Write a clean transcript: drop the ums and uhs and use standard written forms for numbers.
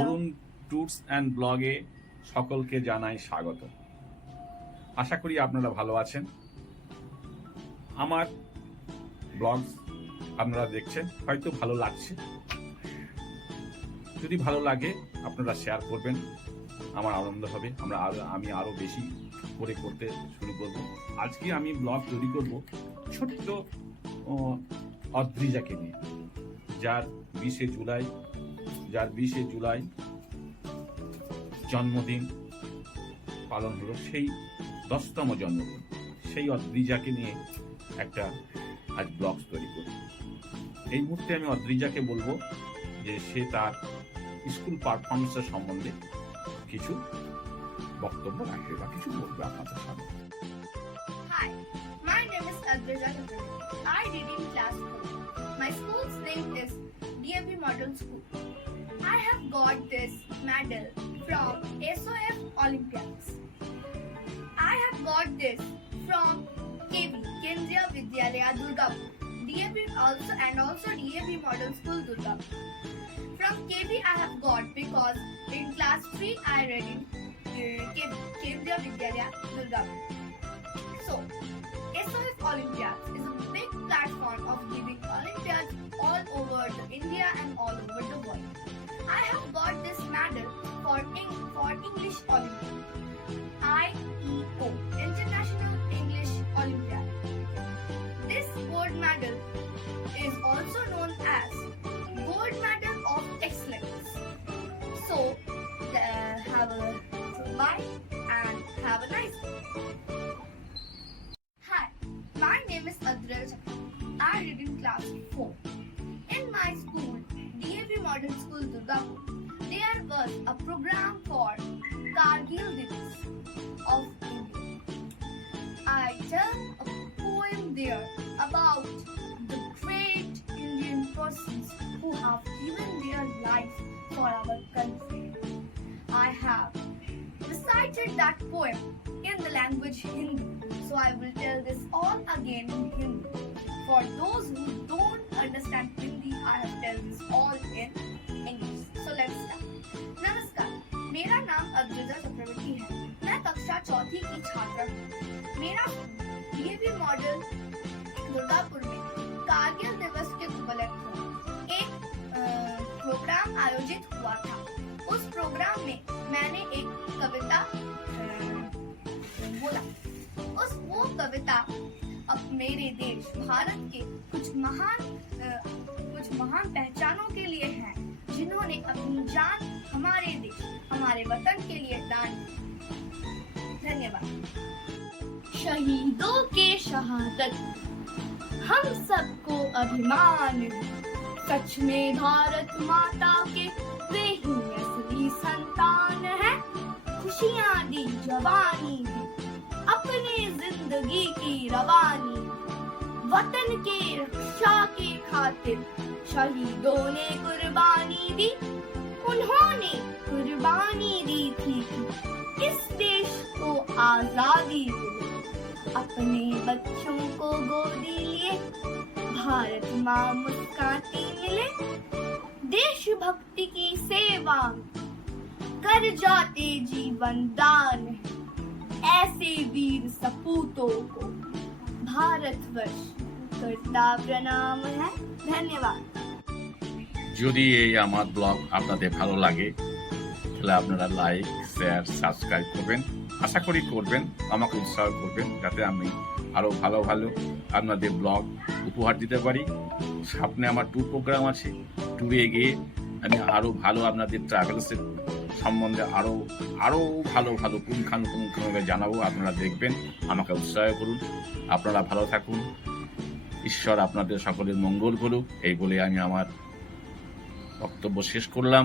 Arun tours and ব্লগে সকলকে জানাই স্বাগত। আশা করি আপনারা ভালো আছেন। আমার ব্লগ আপনারা দেখছেন, হয়তো ভালো লাগছে। যদি ভালো লাগে আপনারা শেয়ার করবেন, আমার আনন্দ হবে। আমি আরো বেশি করে করতে শুরু করব। আজকে আমি ব্লগ তৈরি করব ছোট্ট অদ্রিজাকে নিয়ে, যার 20শে জুলাই জন্মদিন পালন হলো, সেই 10তম জন্মদিন। সেই অদ্রিজাকে নিয়ে একটা আজ ব্লগ তৈরি করব। এই মুহূর্তে আমি অদ্রিজাকে বলবো যে সে তার স্কুল পারফরমেন্সের সম্বন্ধে কিছু বক্তব্য রাখবে বা কিছু বলবে আপনাদের সামনে। Hi, my name is Adrija Chakraborty. I read in class 4. My school's name is DAV Model School. I have got this medal from SOF Olympiads. I have got this from KV, Kendriya Vidyalaya Durgapur. DAV also DAV Model School Durgapur. From KV I have got because in class 3 I read in KV, Kendriya Vidyalaya Durgapur. So, SOF Olympiads is a big platform of giving Olympiads all over India and all over the world. I have got this medal for English Olympiad, IEO, International English Olympiad. This gold medal is also known as Gold Medal of Excellence. So, bye and have a nice day. Hi, my name is Adrija Chakraborty. I read in class 4. In my school, DAV Model School Durgapur, there was a program for Kargil Divas of India. I tell a poem there about the great Indian persons who have given their life for our country. I have recited that poem in the language Hindi, so I will tell this all again in Hindi. For those who don't understand Hindi, I have tell this all in English. So let's start. नमस्कार, मेरा नाम अद्रिजा चक्रवर्ती है। मैं कक्षा 4वीं की छात्रा हूँ। मेरा DAV मॉडल दुर्गापुर में कारगिल दिवस के उपलक्ष्य में एक प्रोग्राम आयोजित हुआ था। उस प्रोग्राम में मैंने एक कविता बोला। वो कविता अब मेरे देश भारत के कुछ महान पहचानों के लिए है, जिन्होंने अपनी जान हमारे देश, हमारे वतन के लिए दान दी। धन्यवाद। शहीदों के शहादत हम सबको अभिमान है। सच में भारत माता के वे ही असली संतान है। खुशियाँ दी, जवानी दी, अपने जिंदगी की रवानी, वतन के रक्षा के खातिर शहीदों ने कुर्बानी दी। उन्होंने कुर्बानी दी थी इस देश को आजादी मिले। अपने बच्चों को गोदी लिए भारत माँ मुस्काती मिले। देशभक्ति की सेवा कर जाते जीवन दान है। ऐसे वीर सपूतों को भारतवर्ष करता प्रणाम है। धन्यवाद। যদি এই আমার ব্লগ আপনাদের ভালো লাগে তাহলে আপনারা লাইক, শেয়ার, সাবস্ক্রাইব করবেন। আশা করি করবেন, আমাকে উৎসাহ করবেন যাতে আমি আরও ভালো আপনাদের ব্লগ উপহার দিতে পারি। সামনে আমার ট্যুর প্রোগ্রাম আছে। ট্যুরে গিয়ে আমি আরও ভালো আপনাদের ট্রাভেলসের সম্বন্ধে আরও ভালো পুঙ্খানুপুঙ্খভাবে জানাবো। আপনারা দেখবেন, আমাকে উৎসাহ করুন। আপনারা ভালো থাকুন। ঈশ্বর আপনাদের সকলের মঙ্গল করুক। এই বলে আমি আমার বক্তব্য শেষ করলাম।